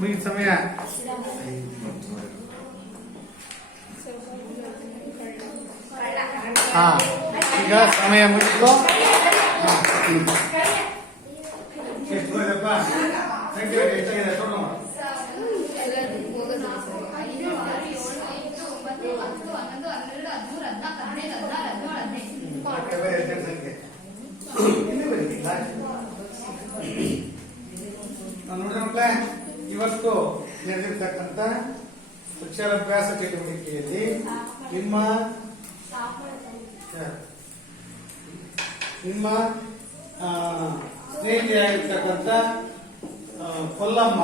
ಮುಗಿದ ಸಮಯ. ಹಾ, ಈಗ ಸಮಯ ಮುಗಿತು. ಎಷ್ಟು ಹೋಯ್ತಪ್ಪ? ಸಂಖ್ಯೆ ಎಷ್ಟಾಗಿದೆ? ಟೋಟಲ್ ಮಾಡಿ. ನೋಡ್ರಿ ಮಕ್ಕಳೇ, ಇವತ್ತು ನಡೆದಿರ್ತಕ್ಕಂಥ ಅಕ್ಷರಾಭ್ಯಾಸ ಚಟುವಟಿಕೆಯಲ್ಲಿ ನಿಮ್ಮ ಸ್ನೇಹಿತೆಯಾಗಿರ್ತಕ್ಕಂಥ ಕೊಲ್ಲಮ್ಮ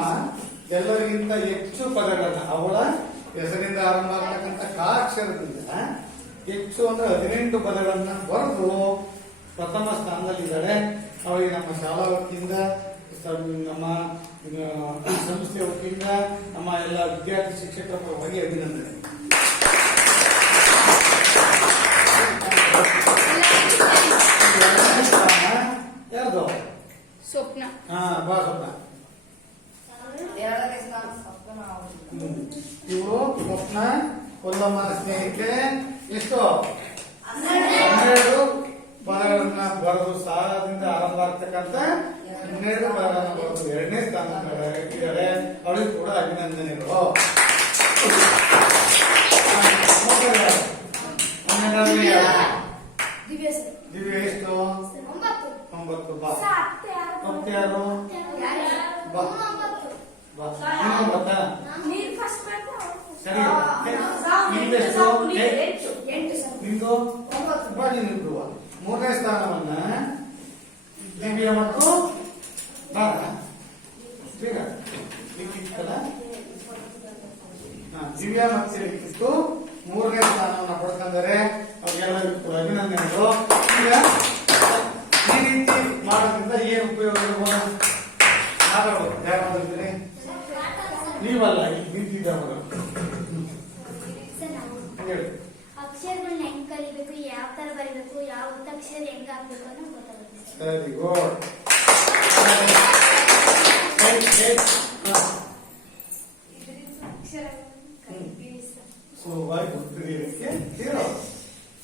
ಎಲ್ಲರಿಗಿಂತ ಹೆಚ್ಚು ಪದಗಳನ್ನ ಅವಳ ಹೆಸರಿಂದ ಆರಂಭ ಆಗ್ತಕ್ಕಂಥ ಕಾಕ್ಷರದಿಂದ ಹೆಚ್ಚು ಅಂದ್ರೆ 18 ಪದಗಳನ್ನ ಬರೆದು ಪ್ರಥಮ ಸ್ಥಾನದಲ್ಲಿದ್ದಾಳೆ. ಅವಳಿಗೆ ನಮ್ಮ ಶಾಲಾ ವತಿಯಿಂದ, ನಮ್ಮ ಸಂಸ್ಥೆಯ ವತಿಯಿಂದ, ನಮ್ಮ ಎಲ್ಲ ವಿದ್ಯಾರ್ಥಿ ಶಿಕ್ಷಕರ ಪರವಾಗಿ ಅಭಿನಂದನೆ. ಯಾರ್ದು? ಸ್ವಪ್ನ. ಬಾ ಸ್ವಪ್ನ. ಇವರು ಸ್ವಪ್ನ ಕೊಲ್ಲಮ್ಮನ ಸ್ನೇಹಿತೆ. ಎಷ್ಟು? 12 ಪದಗಳನ್ನ ಬರೆದು ಸಾಲದಿಂದ ಆರಂಭ ಆಗ್ತಕ್ಕಂಥ 12 ಪದಗಳನ್ನ ಬರೆದು 2ನೇ ಸ್ಥಾನದಲ್ಲಿದ್ದಾಳೆ. ಅವಳಿಗೆ ಕೂಡ ಅಭಿನಂದನೆಗಳು. ದಿವ್ಯ ಎಷ್ಟು? 9. ಬಾ. ಮತ್ತೆ ಯಾರು? ಬಾ. ಬಾ. ಗೊತ್ತಾ? ಸರಿ. ನಿಮ್ದೆಷ್ಟು? ನಿಮ್ದು? ಬಾ. ನಿಮ್ದು 3ನೇ ಸ್ಥಾನವನ್ನ ದಿವ್ಯ ಮತ್ತು ದಿವ್ಯ ಮತ್ತೆ ಲಿಖಿತ್ತು 3ನೇ ಸ್ಥಾನವನ್ನ ಪಡ್ಕೊಂಡರೆ ಅವ್ರಿಗೆಲ್ಲರಿಗೂ ಅಭಿನಂದನೆಗಳು. ಈಗ ಈ ರೀತಿ ಮಾಡೋದ್ರಿಂದ ಏನು ಉಪಯೋಗ ಇರ್ಬೋದು? ಮಾತಾಡೋದು ಯಾರು ಮಾತಾಡ್ತೀರಿ? ನೀವಲ್ಲ, ಈಗ ನಿಂತಿದ್ದವರು ಹೇಳಿ. ಅಕ್ಷರಗಳನ್ನ ಹೆಂಗ್ ಕಲಿಬೇಕು, ಯಾವ ತರ ಬರೀಬೇಕು, ಯಾವ ಒತ್ತಕ್ಷರ ಹೆಂಗ್ ಹಾಕ್ಬೇಕು ಅನ್ನೋ ಗೊತ್ತಾಗುತ್ತೆ. Very good.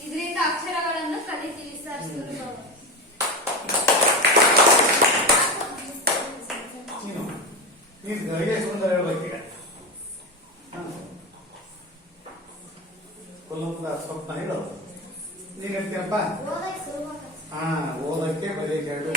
ಇದರಿಂದ ಅಕ್ಷರಗಳನ್ನು ಕಲಿತೀವಿ ಸರ್. ಸುಂದರ ಹೇಳ್ಬೇಕೀಗ. ಕೊಲ್ಲಂಪುರ ಸ್ವಪ್ನ ಹೇಳೋದು. ನೀನ್ ಹೇಳ್ತೀಯಪ್ಪ? ಓದಕ್ಕೆ ಬರೀ 2